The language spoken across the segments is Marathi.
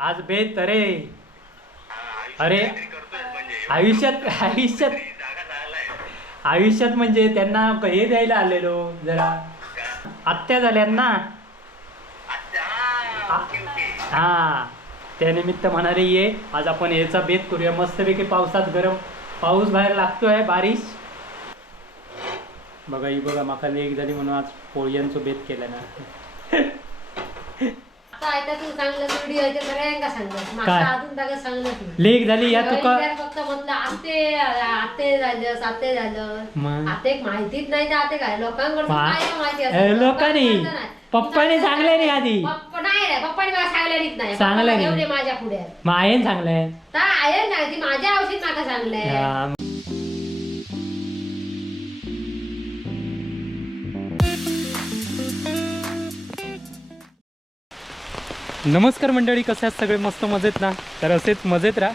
आज बेत अरे अरे आयुष्यात आयुष्यात आयुष्यात म्हणजे त्यांना हे द्यायला आलेलो जरा आत्या झाल्यांना हा त्यानिमित्त म्हणाले ये आज आपण याचा बेत करूया मस्तपैकी पावसात गरम पाऊस बाहेर लागतोय बारिश बघा ही बघा माका लेक झाली म्हणून आज पोळ्यांचं बेत केलं ना लेक झाली या तुका फक्त म्हटलं आते झालं माहितीच नाही तर आते काय लोकांकडून काय माहिती लोकांनी पप्पाने सांगले नाही आधी पप्पाने मला सांगल्यानीच नाही सांगलं नाही. एवढे माझ्या पुढे मायेन सांगलंय आहे ना ती माझ्या औषध माका सांगलंय नमस्कार मंडळी, कसे आहेत सगळे? मस्त मजेत ना? तर असेच मजेत राहा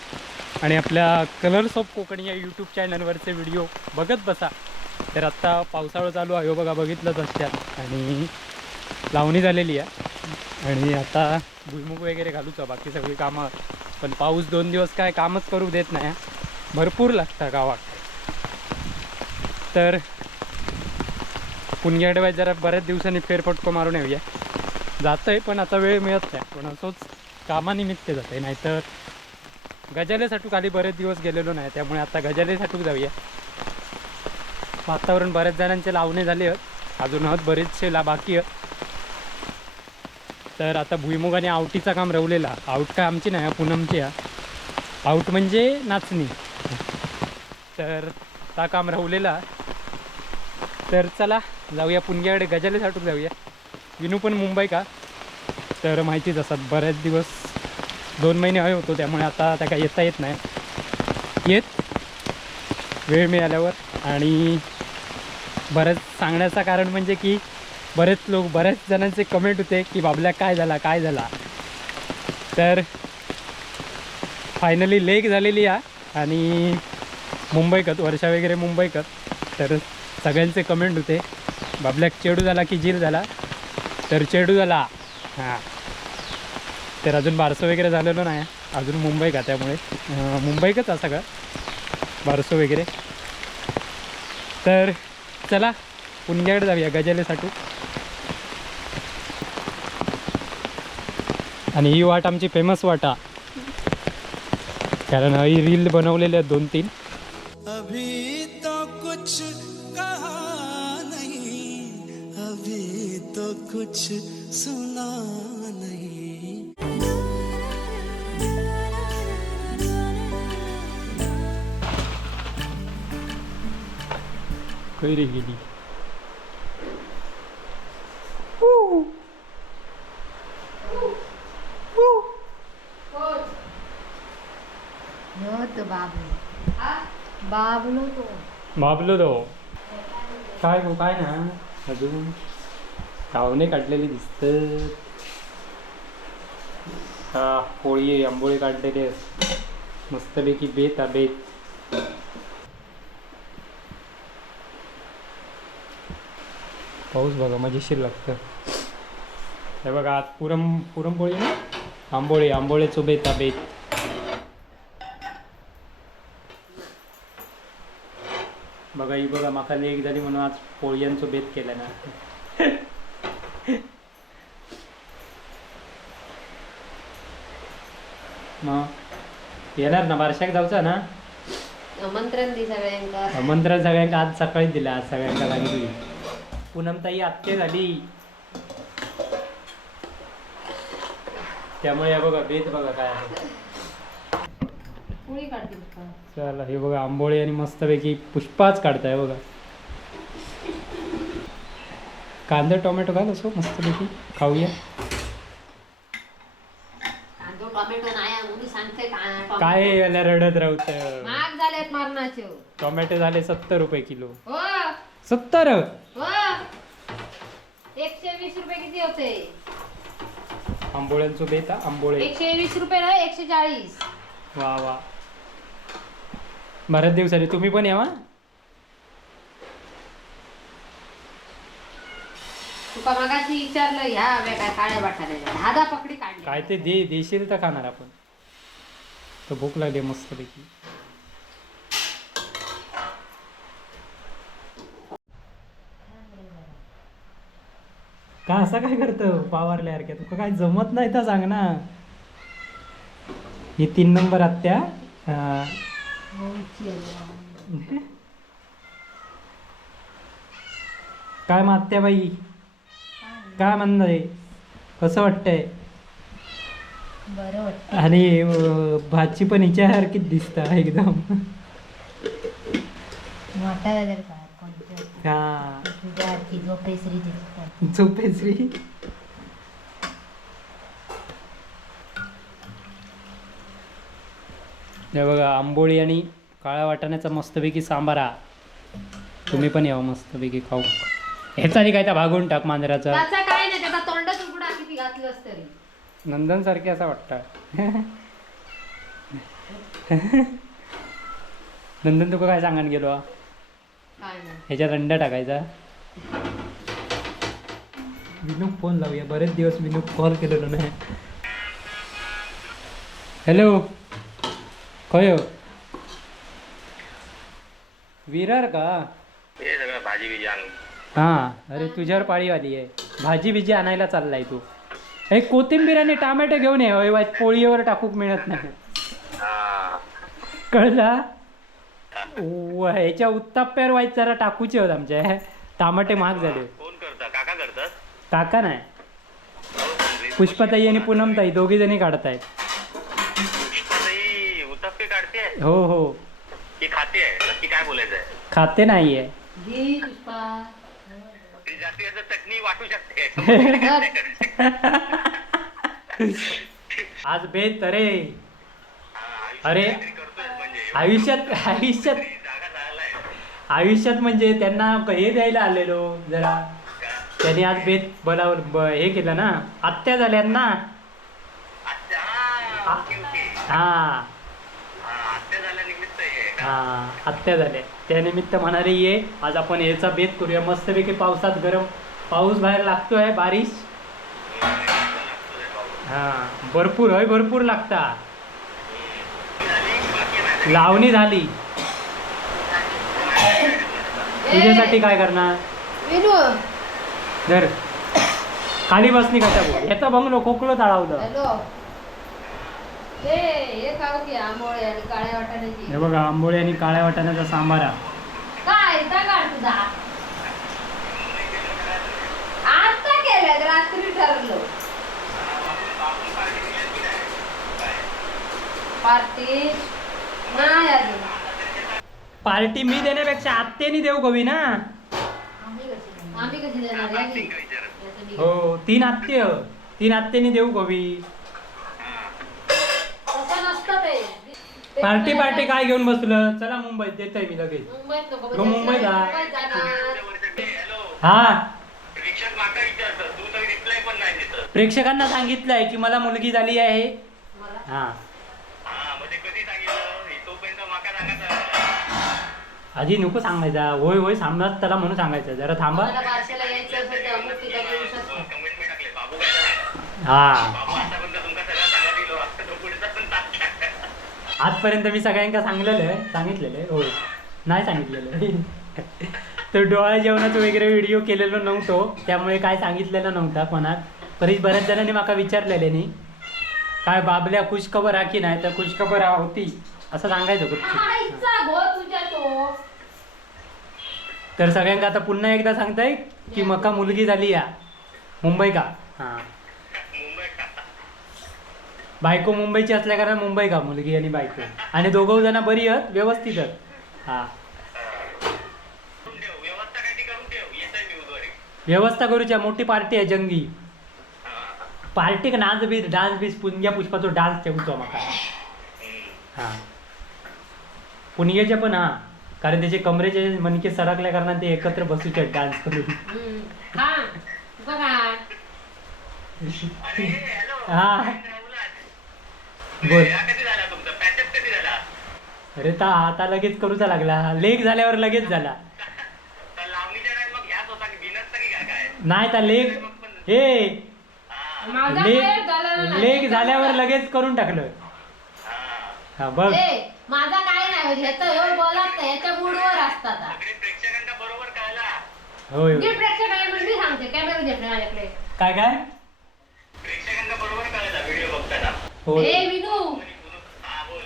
आणि आपल्या कलर्स ऑफ कोकणी या यूट्यूब चॅनलवरचे व्हिडिओ बघत बसा. तर आत्ता पावसाळा चालू आहे बघा, बघितलंच असतात आणि लावणी झालेली आहे आणि आता भुईमुग वगैरे घालूच बाकी सगळी कामं. पण पाऊस 2 दिवस काय कामच करू देत नाही, भरपूर लागतं गावात. तर पुणग्याडव्यात जरा बऱ्याच दिवसांनी फेरफटको मारून येऊया. जातं आहे पण आता वेळ मिळत नाही, पण असंच कामानिमित्त जातं आहे. नाहीतर गजालेसाठी खाली बरेच दिवस गेलेलो नाही, त्यामुळे आता गजालेसाठी जाऊया. वातावरण बऱ्याच जणांचे लावणे झाले आहेत, अजून बरेचसे बाकी आहेत. तर आता भुईमुग आणि आवटीचं काम रवलेला. आऊट काय आमची नाही, पूनमची आहे. आऊट म्हणजे नाचणी. तर त्या काम रवलेला. तर चला जाऊया पुणग्याकडे, गजालेसाठी जाऊया. विनू पण मुंबई का तर माहितीच असतात, बरेच दिवस 2 महिने हवे होतो, त्यामुळे आता त्या काय येता येत नाही. येत वेळ मिळाल्यावर. आणि बरंच सांगण्याचं कारण म्हणजे की बऱ्याच जणांचे कमेंट होते की बाबल्या काय झाला. तर फायनली लेक झालेली आहे आणि मुंबईकर वर्षा वगैरे मुंबईकर. तर सगळ्यांचे कमेंट होते बाबल्याक चेडू झाला की जीर झाला. तर चेडू झाला. हां, तर अजून बारसं वगैरे झालेलं नाही अजून मुंबई का, त्यामुळे मुंबईकच आहे सगळं बारसं वगैरे. तर चला पुणग्याकडे जाऊया गजालेसाठी. आणि ही वाट आमची फेमस वाटा, कारण ही रील बनवलेली आहेत 2-3. अभी तो कुछ कहा नहीं, अभी तो कुछ सुना नहीं. कैरी गेली. बाबलो तो काय गो, काय ना अजून गावणे काढलेली दिसत. हा पोळी आंबोळी काढलेले मस्तपैकी. बेत हा बेत. पाऊस बघा मजेशीर लागतं. हे बघा आज पुरणपोळी ना, आंबोळीचं बेत हा बेत. बघा ही बघा माका लेक झाली म्हणून आज पोळ्यांचं बेत केलं ना. मग येणार ना, बारशाक जाऊचा ना. आमंत्रण दे सगळ्यांका. आमंत्रण सगळ्यांका आज सकाळी दिला. आज सगळ्यांका सांगितली. पूनमताई आत्ते झाली, त्यामुळे हे बघा बेत बघा काय आहे. पोळी काढते चला हे बघा आंबोळी आणि मस्तपैकी पुष्पाच काढताय बघा. कांदा टोमॅटो घाल असो मस्तपैकी खाऊया. टोमॅटो नाही सांगते काय याला रडत राहत. महाग झालेत मारणाचे. टोमॅटो झाले 70 रुपये किलो. हो 70. हो 120 रुपये किती होते? आंबोळ्यांचं बेत आंबोळे 120 रुपये ना 140. वा वा, बऱ्याच दिवसांनी तुम्ही पण यावा. तुका मगाशी विचारलं ह्या हव्या काय काळ्या वाटाण्याच्या 10 पकडी काढली. काय ते देशील तर खाणार आपण. तर भूक लागली मस्तपैकी. का असं काय करतं पावरल्यासारख्या? तुका काय जमत नाही तर सांग ना. ही 3 नंबर आत्या. काय मग आत्याबाई काय म्हणणार आहे? कसं वाटतंय? बरं वाटतं. आणि भाची पण हिच्यासारखीच दिसता एकदम. वाटायला जर काय कोणतं हा तुझ्या हातची झोपेसरी दिसतात. झोपेश्री. हे बघा आंबोळी आणि काळ्या वाटाण्याचा मस्तपैकी सांबारा. तुम्ही पण यावं मस्तपैकी खाऊ. ह्याचा आणि काय त्या भागून टाक मांजराचा. त्याचा काय नाही, त्याचा तोंडच उघडा किती घातलंस तरी. नंदन सारखे असं वाटतं. नंदन तुका काय सांगान गेलो हा? काय नाही. ह्याच्यात अंडा टाकायचा. विनूक फोन लावूया, बरेच दिवस विनूक कॉल केलेलो नाही. हॅलो खय हो? विरार का? हे सगळं भाजी बिजी आणून हा अरे तुझ्यावर पाळी आली आहे. भाजी बिजी आणायला चाललाय तू. हे कोथिंबीर आणि टमाटे घेऊन ये. होय पोळीवर टाकूक मिळत नाही. हा कळला? ह्याच्या उत्ताप्यावर वाईट जरा टाकूचे होत आमच्या. टमाटे महाग झाले. कोण करता? काका करतात? काका नाही, पुष्पाताई आणि पूनमताई दोघी जणी काढतायत. पुष्पाताई उत्तप्पे काढते हो हो. की खाते आहे? नक्की काय बोलायचं आहे? खाते नाहीये. घे पुष्पा. ती जाती असं चटणी वाटू शकते. आज बेत अरे. हा, अरे करतोय म्हणजे आयुष्यात जागा झालाय. आयुष्यात म्हणजे त्यांना हे द्यायला आलेलो जरा. त्यांनी आज बेत हे केलं ना. आत्या झाल्यांना. अच्छा, हा, ओके ओके. हा हा, आत्या झाल्यानिमित्त आहे का? हा आत्या झाल्या त्यानिमित्त म्हणाले ये आज आपण याचा बेत करूया मस्तपैकी. पावसात गरम पाऊस बाहेर लागतोय. बारिश हा भरपूर होय भरपूर लागता. लावणी झाली. तुझ्यासाठी काय करणार? विनू जर खाली बसली का बोल. ह्याचा बंगलो खोकलो ताळावलं. हॅलो. हे खाऊ की आंबोळे आणि काळ्या वाटाण्याची. हे बघा आंबोळी आणि काळ्या वाटाण्याचा सांबारा. काय काढ तुझा. आता केलं रात्री ठरलं. पार्टी नाही अजून. पार्टी मी देण्यापेक्षा आत्यानी देऊ कवी ना. आम्ही कशी देणार या की? हो 3 आत्यानी देऊ कवी. तसं नसतं ते. पार्टी काय घेऊन बसलं. चला मुंबईत देतोय मी लगेच. मुंबईत नको. हो, मुंबईत जा. मुंबईत जाणार. हॅलो, हा प्रेक्षक माका विचारतं, तू तर रिप्लाय पण नाही देत. प्रेक्षकांना सांगितलंय की मला मुलगी झाली आहे. मला हा हा, म्हणजे कधी सांगितलं? हे तोपर्यंत माका सांगायचं. आधी नको सांगायचा. होय होय सांगणार त्याला म्हणून सांगायचं. जरा थांबा. मला बारशाला यायचं असेल तर अमुक ठिकाणी येऊ शकतो. कमेंट मी टाकले, बाबू काय झाला? हा बाबू आतापर्यंत तुमका सगळं सांगा दिलो, आता तो पुढचा पण टाक. आजपर्यंत मी सगळ्यांना सांगितलेलं आहे. होय नाही सांगितलेलं. तर डोळा जेवणाचं वगैरे व्हिडिओ केलेलो नव्हतो त्यामुळे काय सांगितलेलं नव्हता कोणात. तरी बऱ्याच जणांनी माका विचारलेले नाही काय बाबल्या खुशखबर हा की नाही. तर खुशखबर होती असं सांगायचं कुठची. आईचा घो तुझ्या तो. तर सगळ्यांना आता पुन्हा एकदा सांगताय की मका मुलगी झाली या मुंबई का. हां बायको मुंबईची असल्या कारण मुंबई का मुलगी आणि बायको. आणि दोघं जण बरी आहेत व्यवस्थित आहेत. हां व्यवस्था काय ती करून ठेव, येतंय न्यूज वर. व्यवस्था करूच्या. मोठी पार्टी आहे जंगी पार्टी. डान्स बीस पुणग्या पुष्पाचो डान्स ठेवतो माका. हां पुणग्याचे पण हां कारण त्याचे कमरेचे मणके सरकल्या कारणाने ते एकत्र बसूचे डान्स करून. हा बघा. अरे हॅलो, हा बोल. कधी झाला तुमचा पॅचअप कधी झाला? अरे आता लगेच करूचा लागला. लेक झाल्यावर लगेच झाला. तर लावणीच्या टाइम मग ह्याच होता की बिनसचा की काय काय? नाही तर लेग हे माझा लेग काय झाला नाही. लेग झाल्यावर लगेच करून टाकलं. हा बघ ए, माझा काय नाही ह्याचं एवढं बोलत नाही, ह्याच्या मूडवर असतात सगळे प्रेक्षकांना बरोबर कळला. होय मी प्रेक्षक आहे म्हणून मी सांगते कॅमेरा घेतले माझ्याकडे. काय काय प्रेक्षकांना बरोबर कळला व्हिडिओ बघताना. होय ए विनू, हा बोल.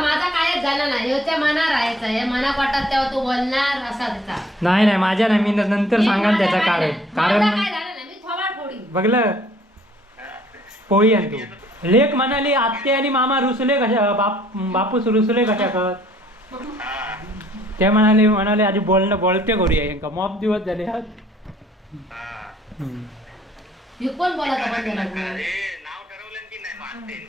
माझा कायच झाला नाही, ह्याच्या मनात राहायचं, हे मनात वाटत तेव्हा तू बोलणार असा त्याचा. नाही नाही माझ्या नाही, मी नंतर सांगाल त्याचं कारण. माझा कारण काय झालं नाही, मी थोबाड फोडीन. बघलं पोळी आणि तू लेक म्हणाली आत्ते आणि मामा रुसले कशा बापूस रुसले कशा कर ते म्हणाले आधी बोलते करूया यांका मॉप दिवस झाले हा. मी कोण बोलत बंद झाला? अरे नाव ठरवलं की नाही मग आत्ते?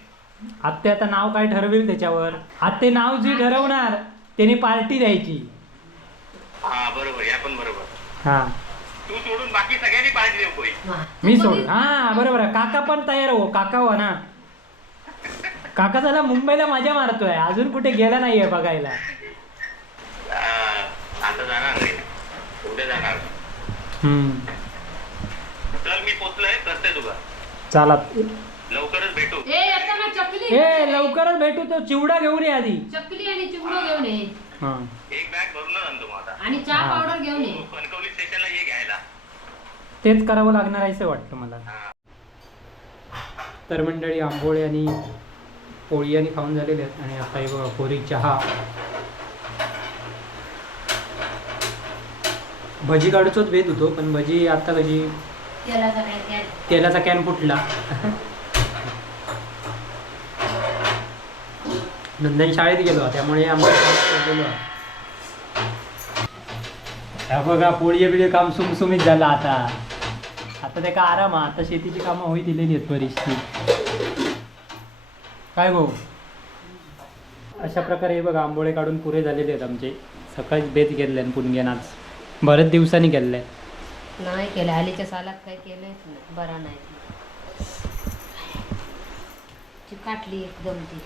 आत्ते आता नाव काय ठरवेल त्याच्यावर. आत्ते नाव जी ठरवणार त्यांनी पार्टी द्यायची. हा बरोबर, या पण बरोबर. हा तू सोडून बाकी सगळ्यांनी पार्टी देऊ कोई. मी सोड. हा बरोबर आहे. काका पण तयार हो. काका हो ना. काका झाला मुंबईला मजा मारतोय, अजून कुठे गेला नाहीये बघायला. आता जाणार नाही, उद्या जाणार. चल मी पोचलोय, करते तुला. चला लवकरच भेटू. ए आता ना चकली हे लवकरच भेटू. तो चिवडा घेऊन ये आधी. चकली आणि चिवडा घेऊन ये हा एक बॅग भरून आणतो मग आता. आणि चहा हा. पावडर घेऊन ये. तू कणकवली स्टेशनला ये घ्यायला. तेच करावं लागणार आहे असं वाटतं मला. हा. तर मंडळी आंबोळे आणि पोळी आणि खाऊन झालेले आहेत आणि आता हे बघा कोरी चहा. भजी काढूचोच भेट होतो पण भजी आता कशी तेलाचा काय काय तेलाचा कॅन फुटला. नंदन शाळेत गेलो त्यामुळे आम्हाला बघा पोळी बिळी काम सुमसुमीत झालं. आता ते का आराम. आता शेतीची कामं होई दिलेली आहेत बरीचशी. काय भाऊ अशा प्रकारे हे बघा आंबोळे काढून पुरे झालेले आहेत आमचे. सकाळीच बेत घेतले पुणग्यान आज बरेच दिवसांनी घेतलंय. नाही केलं आलीच्या सालात काय केलंच नाही. बरा नाही काटली एकदम ती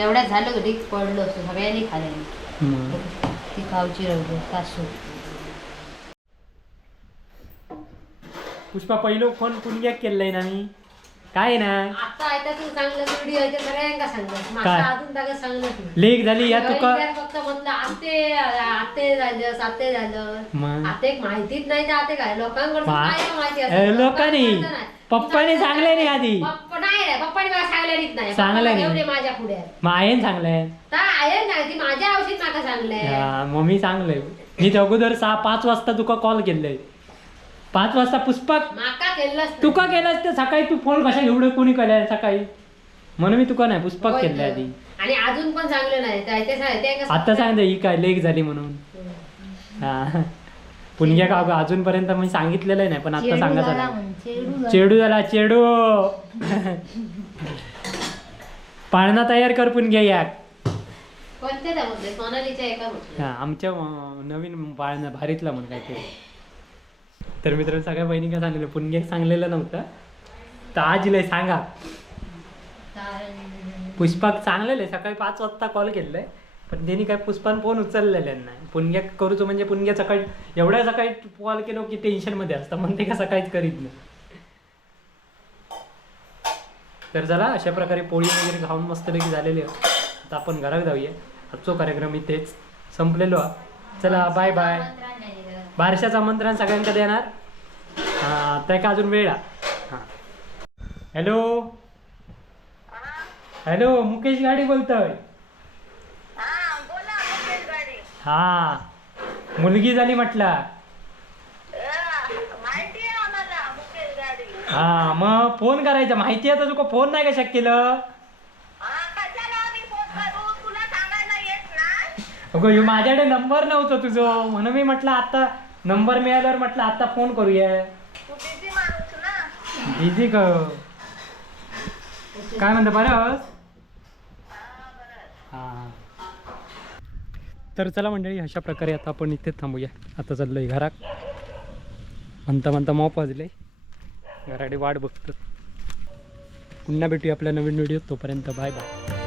एवढ्यात झालं कधी पडलो असतो सगळ्यांनी खाल्ली. ती खाऊची रवली सासू. पुष्पा पहिलं फोन पुणग्याक केलंय ना मी. काय ना आता आहे तू चांगलं व्हिडिओ आहे सगळ्यांना सांगलं. माझा काय? अजून जागा सांगलं तू. लेक झाली या तुका फक्त म्हटलं आते झालं साते झालं. मग? आते माहितीच नाही तर आते काय लोकांकडून मा- काय माहिती लोकांनी पप्पाने सांगले नाही आधी. नाही पप्पाने मला सांगल्यानीच नाही. सांगलं पप्पाला नाही. घेऊन ये माझ्या पुढे. मग आयन सांगलंय. तर आहे ना ती माझ्या औषध माका सांगलंय. मम्मी सांगलंय. मी अगोदर 5 वाजता तुका कॉल केलंय. 5 वाजता पुष्पक माका केलंच तुका केलास ते सकाळी तू फोन कशा एवढं कोणी केलाय सकाळी म्हणून मी तुका नाही पुष्पक होय केलंय तर. आधी. आणि अजून पण चांगलं नाही ते कसं- आता सांगते ही काय लेक झाली म्हणून. हा पुणग्या का अजूनपर्यंत मी सांगितलेलं नाही पण आता चेडू सांगत झाला आला. म्हण, चेडू झाला. चेडू झाला चेडू. पाळणा तयार कर पुणग्या याक. कोणत्या त्या म्हटले सोनालीच्या एका म्हटलं. हा आमच्या नवीन पाळणा भारीतला म्हणून काहीतरी. तर मित्रांनो सगळ्या बहिणी काय सांगितलं पुणग्या सांगलेलं नव्हतं तर आज लय सांगा. पुष्पाक चांगलेलं आहे. सकाळी 5 वाजता कॉल केलेला आहे पण त्यांनी काय पुष्पान फोन उचललेला नाही. पुणग्या करूचो म्हणजे पुणग्या सकाळी एवढ्या सकाळी कॉल केलो की टेन्शनमध्ये असतं म्हणते का सकाळीच करीत नाही. तर चला अशा प्रकारे पोळी वगैरे खाऊन मस्तपैकी झालेली आहे. आता आपण घरात जाऊया. आजचा कार्यक्रम इथेच संपलेलो हा. चला बाय बाय. बारशाचं आमंत्रण सगळ्यांकडे देणार. हां त्या का अजून वेळ हां. हॅलो हॅलो मुकेश गाडी बोलतोय. हा मुलगी झाली म्हटलं. हा मग फोन करायचा. माहिती आहे तर तुका फोन नाही का शक्य केलं. अगं ह्यो माझ्याकडे नंबर नव्हता तुझं म्हणून मी म्हटलं आता नंबर मिळाल्यावर म्हटलं आता फोन करूया. बिझी का काय म्हणता बरं. हां तर चला मंडळी अशा प्रकारे आता आपण इथे थांबूया. आता चाललोय घरात. म्हणता म्हणता मॉप वाजले. घराकडे वाट बघतो. पुन्हा भेटूया आपल्या नवीन व्हिडिओ. तोपर्यंत बाय बाय.